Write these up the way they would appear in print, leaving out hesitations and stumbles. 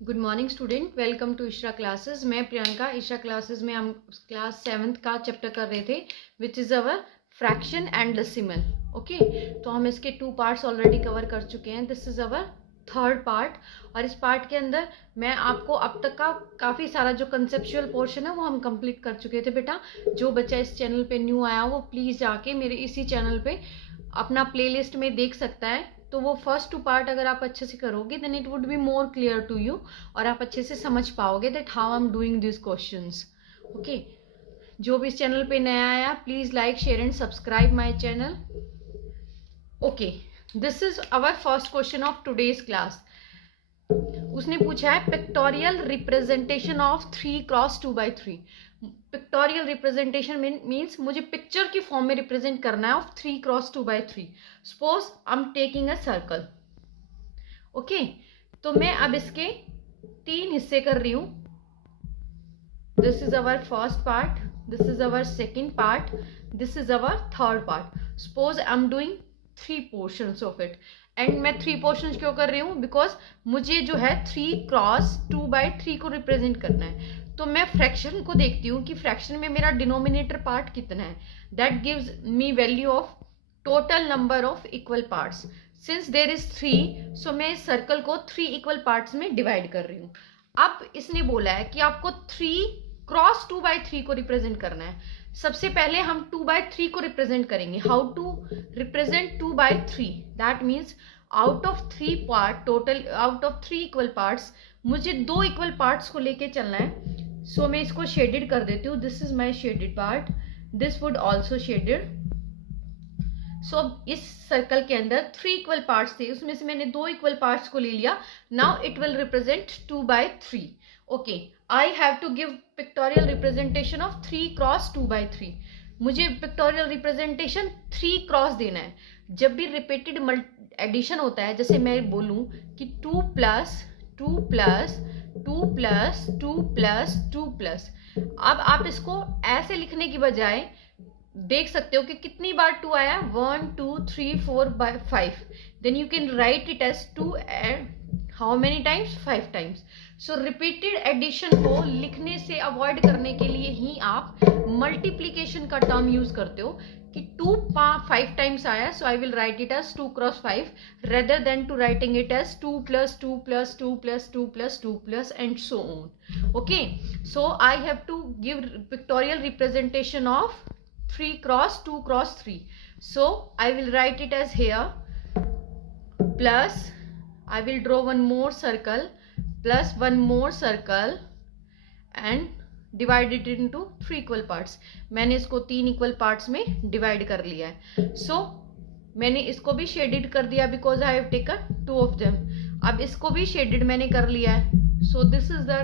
Good morning student, welcome to Ishra classes. मैं Priyanka. Ishra classes में हम क्लास 7th का चैप्टर कर रहे थे which is our fraction and decimal. Okay, तो हम इसके 2 पार्ट्स ऑलरेडी कवर कर चुके हैं। This is our 3rd part और इस पार्ट के अंदर मैं आपको अब तक का काफ़ी सारा जो कंसेप्चुअल पोर्शन है वो हम कंप्लीट कर चुके थे। बेटा, जो बच्चा इस चैनल पे न्यू आया वो प्लीज़ जाके मेरे इसी चैनल पे अपना प्लेलिस्ट में देख सकता है। तो वो फर्स्ट 2 पार्ट अगर आप अच्छे से करोगे then it would be more clear to you और आप अच्छे से समझ पाओगे that how I am doing this questions. Okay, जो भी इस चैनल पे नया आया please like share and subscribe my channel. Okay, this is our first question of today's class. उसने पूछा है pictorial representation of 3 cross 2/3। Pictorial representation means मुझे पिक्चर की फॉर्म में रिप्रेजेंट करना है of 3 cross 2/3। Suppose I am taking a circle. Okay, तो मैं अब इसके 3 हिस्से कर रही हूं। This is our first part, this is our second part, this is our third part. Suppose I am doing 3 portions of it and मैं 3 portions क्यों कर रही हूँ? बिकॉज मुझे जो है 3 क्रॉस 2/3 को रिप्रेजेंट करना है। तो मैं फ्रैक्शन को देखती हूँ कि फ्रैक्शन में मेरा डिनोमिनेटर पार्ट कितना है। That gives me value of total number of equal parts. Since there is 3, so मैं इस सर्कल को 3 इक्वल पार्ट्स में डिवाइड कर रही हूँ। अब इसने बोला है कि आपको 3 क्रॉस 2/3 को रिप्रेजेंट करना है। सबसे पहले हम 2/3 को रिप्रेजेंट करेंगे। How to represent 2/3? That means out of 3 part, total out of 3 equal parts मुझे 2 इक्वल पार्ट्स को लेके चलना है। सो मैं इसको शेडेड कर देती हूँ। This is my shaded part, this would also shaded. So इस सर्कल के अंदर 3 इक्वल पार्ट्स थे, उसमें से मैंने 2 इक्वल पार्ट्स को ले लिया। Now it will represent 2/3। Okay, I have to give pictorial representation of 3 cross 2/3। मुझे पिक्टोरियल रिप्रेजेंटेशन 3 क्रॉस देना है। जब भी रिपीटेड एडिशन होता है, जैसे मैं बोलूं कि 2 plus 2 plus 2 plus 2 plus 2 plus, अब आप इसको ऐसे लिखने की बजाय देख सकते हो कि कितनी बार 2 आया, 1 2 3 4 5। Then you can write it as 2 how many times? 5 times. So repeated addition को लिखने से अवॉइड करने के लिए ही आप मल्टीप्लीकेशन का टर्म यूज करते हो कि 2 5 टाइम्स आया, so I will write it as 2 cross 5 rather than to writing it as 2 plus 2 plus 2 plus 2 plus 2 plus and so on. Okay, so I have to give pictorial representation of 3 cross 2 cross 3. So I will write it as here, plus I will draw one more circle, plus one more circle and divide it into 3 equal parts. मैंने इसको 3 equal parts में divide कर लिया है। So मैंने इसको भी shaded कर दिया because I have taken 2 of them. अब इसको भी shaded मैंने कर लिया है। So this is the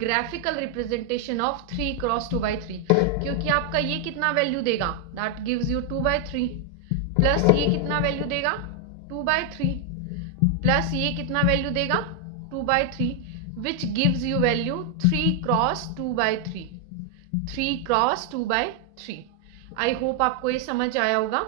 graphical representation of 3 cross 2/3। क्योंकि आपका ये कितना वैल्यू देगा? दैट गिव्स यू 2/3, प्लस ये कितना वैल्यू देगा? 2/3, प्लस ये कितना वैल्यू देगा? 2/3, विच gives you value 3 cross 2/3। 3 cross 2/3। I hope आपको ये समझ आया होगा।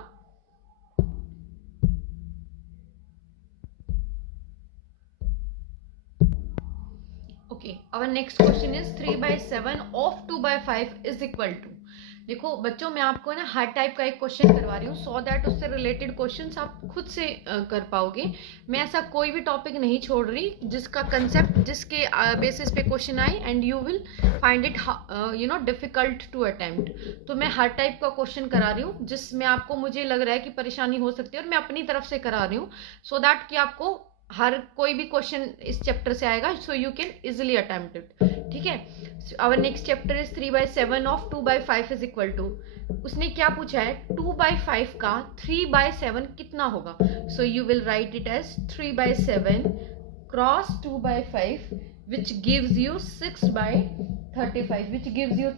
Okay, our next question is 3/7 of 2/5 is equal to। देखो बच्चों, मैं आपको ना हर टाइप का एक क्वेश्चन करवा रही हूँ सो दैट उससे रिलेटेड क्वेश्चंस आप खुद से कर पाओगे। मैं ऐसा कोई भी टॉपिक नहीं छोड़ रही जिसका कंसेप्ट, जिसके बेसिस पे क्वेश्चन आए and you will find it difficult to attempt. तो मैं हर टाइप का क्वेश्चन करा रही हूँ जिसमें आपको मुझे लग रहा है कि परेशानी हो सकती है और मैं अपनी तरफ से करा रही हूँ सो दैट कि आपको हर कोई भी क्वेश्चन इस चैप्टर से आएगा, so you can easily attempt it. ठीक है, our next chapter is 3/7 of 2/5 is equal to. उसने क्या पूछा है? 2/5 का 3/7 कितना होगा? So you will write it as 3/7 cross 2/5 which gives you 6/35, which gives you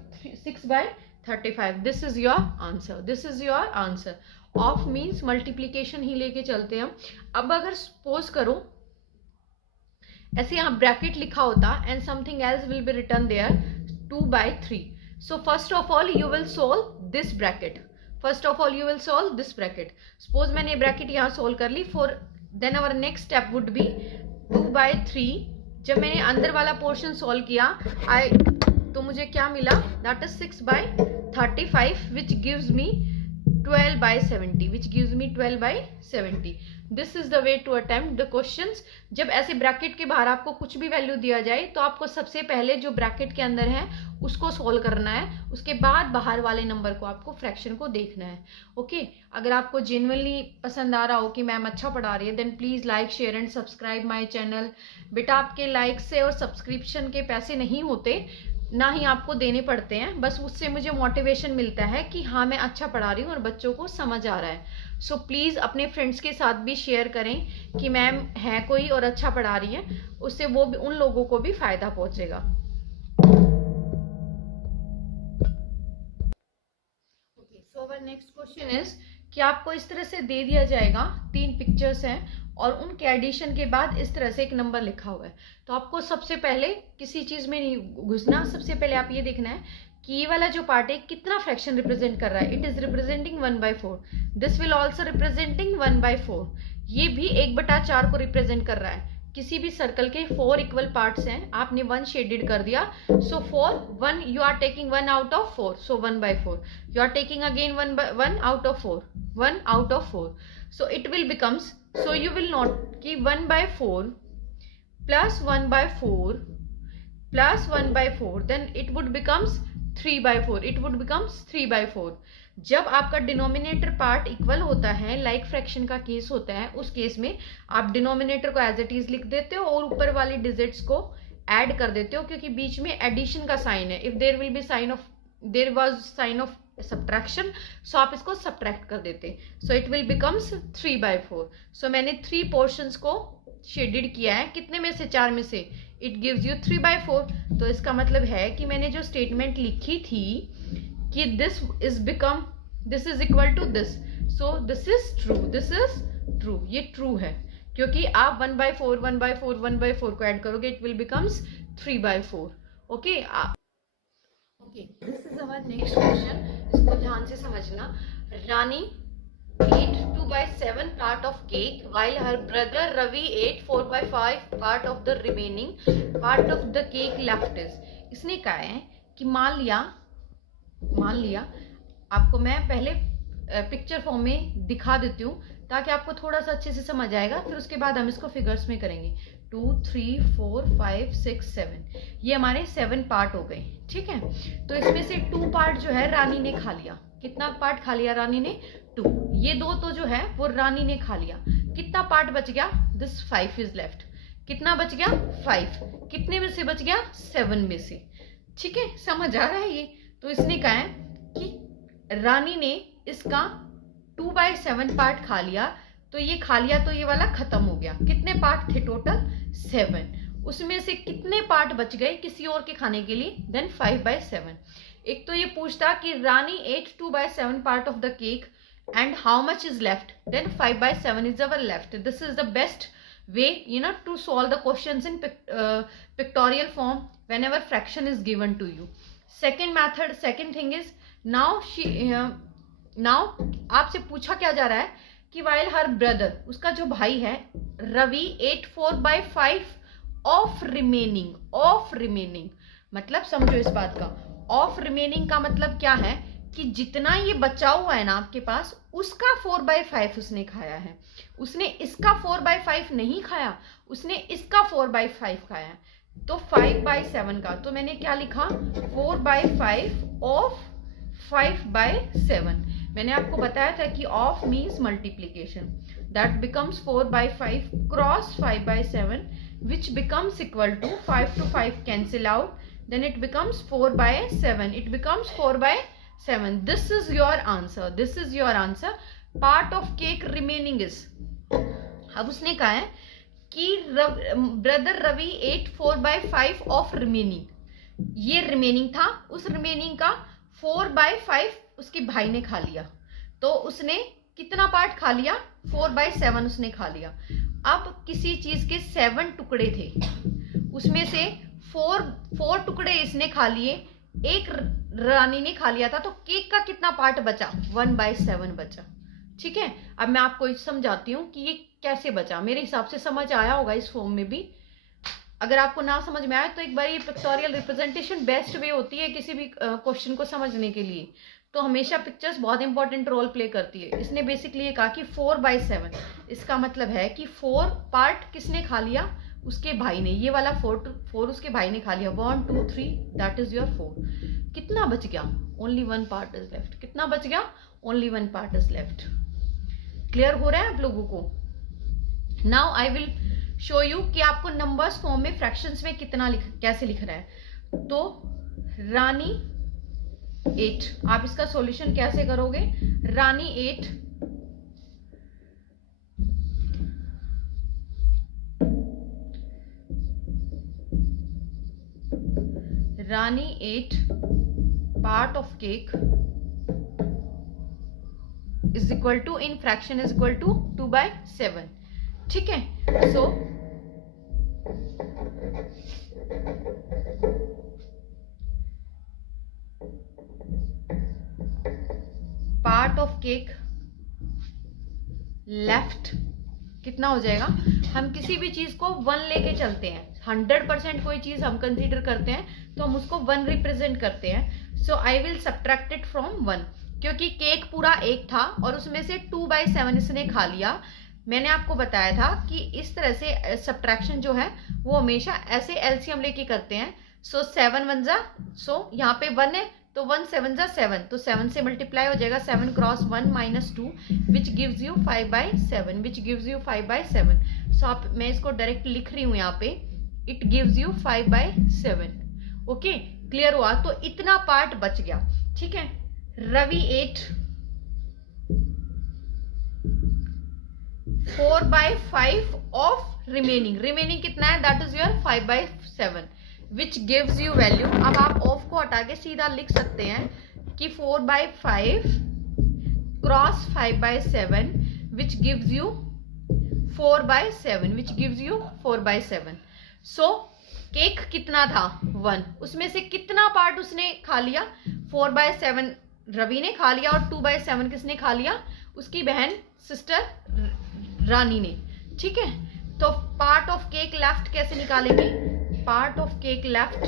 6/35। This is your answer, this is your answer. Of means multiplication ही लेके चलते हैं हम। अब अगर सपोज करो ऐसे यहाँ ब्रैकेट लिखा होता and something else will be return there 2/3। So first of all you will solve this bracket. First of all you will solve this bracket. Suppose मैंने ब्रैकेट यहाँ सोल्व कर ली, for then our next step would be 2/3 जब मैंने अंदर वाला portion solve किया तो मुझे क्या मिला, that is 6/35 which gives me 12/70, which gives me 12/70. This is the way to attempt the questions. जब ऐसे ब्रैकेट के बाहर आपको कुछ भी वैल्यू दिया जाए तो आपको सबसे पहले जो ब्रैकेट के अंदर है उसको सोल्व करना है, उसके बाद बाहर वाले नंबर को आपको फ्रैक्शन को देखना है। ओके, अगर आपको जेन्युइनली पसंद आ रहा हो कि मैम अच्छा पढ़ा रही है, then please like share and subscribe my channel. बेटा आपके लाइक से और सब्सक्रिप्शन के पैसे नहीं होते, ना ही आपको देने पड़ते हैं, बस उससे मुझे मोटिवेशन मिलता है कि हाँ मैं अच्छा पढ़ा रही हूँ और बच्चों को समझ आ रहा है। सो प्लीज़ अपने फ्रेंड्स के साथ भी शेयर करें कि मैम है कोई और अच्छा पढ़ा रही है, उससे वो भी, उन लोगों को भी फायदा पहुंचेगा। Okay, so our next question is कि आपको इस तरह से दे दिया जाएगा, 3 पिक्चर्स हैं और उनके एडिशन के बाद इस तरह से एक नंबर लिखा हुआ है। तो आपको सबसे पहले किसी चीज में नहीं घुसना, सबसे पहले आप ये देखना है कि ये वाला जो पार्ट है कितना फ्रैक्शन रिप्रेजेंट कर रहा है। It is representing 1/4, this will also representing 1/4, ये भी 1/4 को रिप्रेजेंट कर रहा है। किसी भी सर्कल के 4 इक्वल पार्ट्स हैं, आपने 1 शेडेड कर दिया, so 4 1 you are taking 1 out of 4, so 1/4 you are taking again 1 out of 4, 1 out of 4, so it will becomes, so you will not कि 1/4 plus 1/4 plus 1/4, then it would becomes 3/4, it would becomes 3/4। जब आपका denominator part equal होता है, like fraction का case होता है, उस case में आप डिनोमिनेटर को एज इट इज लिख देते हो और ऊपर वाली डिजिट्स को ऐड कर देते हो, क्योंकि बीच में एडिशन का साइन है। If there will be sign of, there was sign of subtraction, so आप इसको सब्ट्रैक्ट कर देते, सो इट विल बिकम्स 3/4। सो मैंने 3 पोर्शंस को शेडेड किया है, कितने में से, 4 में से, इट गिव्स यू 3/4। तो इसका मतलब है कि मैंने जो स्टेटमेंट लिखी थी कि this is equal to this, so this is true, this is true, ये ट्रू है, क्योंकि आप 1/4 1/4 1/4 को ऐड करोगे, it will becomes 3/4। Okay, okay, this is our next question, इसको ध्यान से समझना। रानी ate 2/7 part of cake while her brother Ravi ate 4/5 part of the remaining part of the cake left is। इसने कहा है कि मान लिया आपको मैं पहले पिक्चर फॉर्म में दिखा देती हूँ ताकि आपको थोड़ा सा अच्छे से समझ आएगा, फिर उसके बाद हम इसको फिगर्स में करेंगे। 2 3 4 5 6 7, ये हमारे 7 पार्ट हो गए, ठीक है। तो इसमें से 2 पार्ट जो है रानी ने खा लिया। कितना पार्ट खा लिया रानी ने? 2। ये 2 तो जो है वो रानी ने खा लिया। कितना पार्ट बच गया? This 5 is left. कितना बच गया? 5। कितने में से बच गया? 7 में से। ठीक है, समझ आ रहा है ये? तो इसने कहा है कि रानी ने इसका 2/7 पार्ट खा लिया, तो ये खा लिया तो ये वाला खत्म हो गया। कितने पार्ट थे टोटल? 7। उसमें से कितने पार्ट बच गए किसी और के खाने के लिए? देन 5/7। एक तो ये पूछता कि Rani ate 2/7 part of the cake and how much is left, then 5/7 is our left. This is the best way to solve the questions in pictorial form whenever fraction is given to you. Second thing is now आपसे पूछा क्या जा रहा है कि while her brother, उसका जो भाई है रवि, ate 4/5 of remaining, मतलब समझो इस बात का, ऑफ रिमेनिंग का मतलब क्या है कि जितना ये बचा हुआ है ना आपके पास, उसका 4/5 उसने खाया है। उसने इसका 4/5 नहीं खाया, उसने इसका 4/5 खाया। तो 5/7 का, तो मैंने क्या लिखा? 4/5 ऑफ 5/7। मैंने आपको बताया था कि of means multiplication, that becomes 4/5 cross 5/7 which becomes equal to 5 to 5 cancel out, then it becomes 4/7. It becomes 4/7. This is your answer. Part of cake remaining is, अब उसने कहा है कि brother Ravi ate 4/5 of remaining. ये remaining था, उस remaining का 4/5 उसके भाई ने खा लिया। तो उसने कितना पार्ट खा लिया? 4/7 उसने खा लिया। अब किसी चीज के 7 टुकड़े थे, उसमें से 4 टुकड़े इसने खा लिए, एक रानी ने खा लिया था, तो केक का कितना पार्ट बचा? 1/7 बचा। ठीक है, अब मैं आपको समझाती हूँ कि ये कैसे बचा। मेरे हिसाब से समझ आया होगा इस फॉर्म में भी। अगर आपको ना समझ में आए तो एक बार ये पिक्टोरियल रिप्रेजेंटेशन बेस्ट वे होती है किसी भी क्वेश्चन को समझने के लिए। तो हमेशा पिक्चर्स बहुत इंपॉर्टेंट रोल प्ले करती है। इसने बेसिकली ये कहा कि 4/7, इसका मतलब है कि 4 पार्ट किसने खा लिया, उसके भाई ने। ये वाला 4 उसके भाई ने खा लिया। 1 2 3 दैट इज योर 4। कितना बच गया? Only 1 part is left. कितना बच गया? Only 1 part is left. Clear हो रहा है आप लोगों को? Now I will show you कि आपको नंबर्स फॉर्म में फ्रैक्शंस में कितना कैसे लिखना है। तो रानी 8, आप इसका सॉल्यूशन कैसे करोगे? Rani 8 part of cake is equal to, in fraction is equal to 2/7। ठीक है, so part of cake left कितना हो जाएगा? हम किसी भी चीज को 1 लेके चलते हैं। 100% कोई चीज हम कंसीडर करते हैं तो हम उसको 1 रिप्रेजेंट करते हैं। So I will subtract it from 1, क्योंकि केक पूरा 1 था और उसमें से 2/7 इसने खा लिया। मैंने आपको बताया था कि इस तरह से सब्ट्रैक्शन जो है वो हमेशा ऐसे एलसीएम लेके करते हैं। सो 7 1 जा, सो यहाँ पे 1 है तो 1 7 जा 7, तो 7 से मल्टीप्लाई हो जाएगा। 7 cross 1 minus 2 which gives you 5/7, which gives you 5/7। सो आप, मैं इसको डायरेक्ट लिख रही हूँ यहाँ पे, it gives you 5/7। Okay, clear हुआ? तो इतना पार्ट बच गया। ठीक है, रवि 8 4/5 ऑफ रिमेनिंग कितना है? That is your 5/7 which gives you value. अब आप ऑफ को हटा के सीधा लिख सकते हैं कि 4/5 cross 5/7 which gives you 4/7, which gives you 4/7। So cake कितना था? 1, उसमें से कितना पार्ट उसने खा लिया? 4/7 रवि ने खा लिया और 2/7 किसने खा लिया? उसकी बहन सिस्टर रानी ने। ठीक है, तो पार्ट ऑफ केक लेफ्ट कैसे निकालेंगे? Part of cake left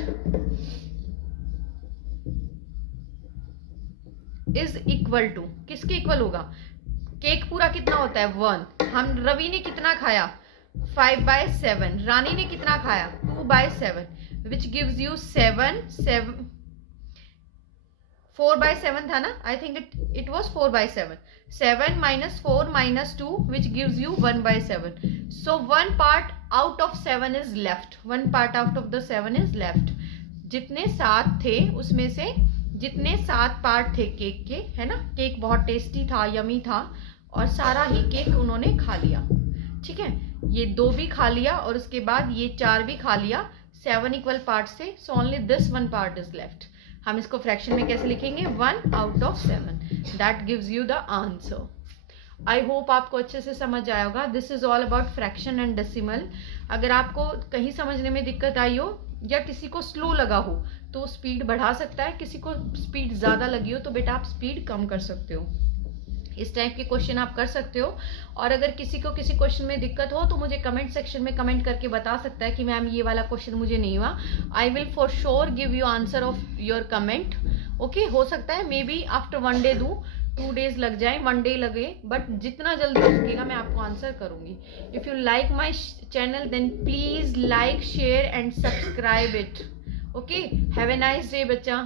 is equal to, किसके इक्वल होगा? केक पूरा कितना होता है? 1। हम, रवि ने कितना खाया? 5/7। रानी ने कितना खाया? 2/7 विच गिव्स यू 7 4/7 था ना? I think it was 4/7। 7 minus 4 minus 2 which gives you 1/7. So 1 part out of 7 is left. 1 part out of the 7 is left. जितने 7 थे उसमें से जितने 7 पार्ट थे केक के, है ना? केक बहुत टेस्टी था, यमी था और सारा ही केक उन्होंने खा लिया। ठीक है, ये 2 भी खा लिया और उसके बाद ये 4 भी खा लिया 7 इक्वल पार्ट से। So only this 1 part is left. हम इसको फ्रैक्शन में कैसे लिखेंगे? 1 out of 7, that gives you the answer. I hope आपको अच्छे से समझ आया होगा। This is all about fraction and decimal. अगर आपको कहीं समझने में दिक्कत आई हो या किसी को स्लो लगा हो तो स्पीड बढ़ा सकता है, किसी को स्पीड ज़्यादा लगी हो तो बेटा आप स्पीड कम कर सकते हो। इस टाइप के क्वेश्चन आप कर सकते हो। और अगर किसी को किसी क्वेश्चन में दिक्कत हो तो मुझे कमेंट सेक्शन में कमेंट करके बता सकता है कि मैम ये वाला क्वेश्चन मुझे नहीं हुआ। I will for sure give you answer of your comment. Okay, हो सकता है मे बी आफ्टर 1 डे दूँ, 2 डेज लग जाए, 1 डे लगे, बट जितना जल्दी हो सकेगा मैं आपको आंसर करूंगी। If you like my channel then please like, share and subscribe it. Okay, have a nice day बच्चा।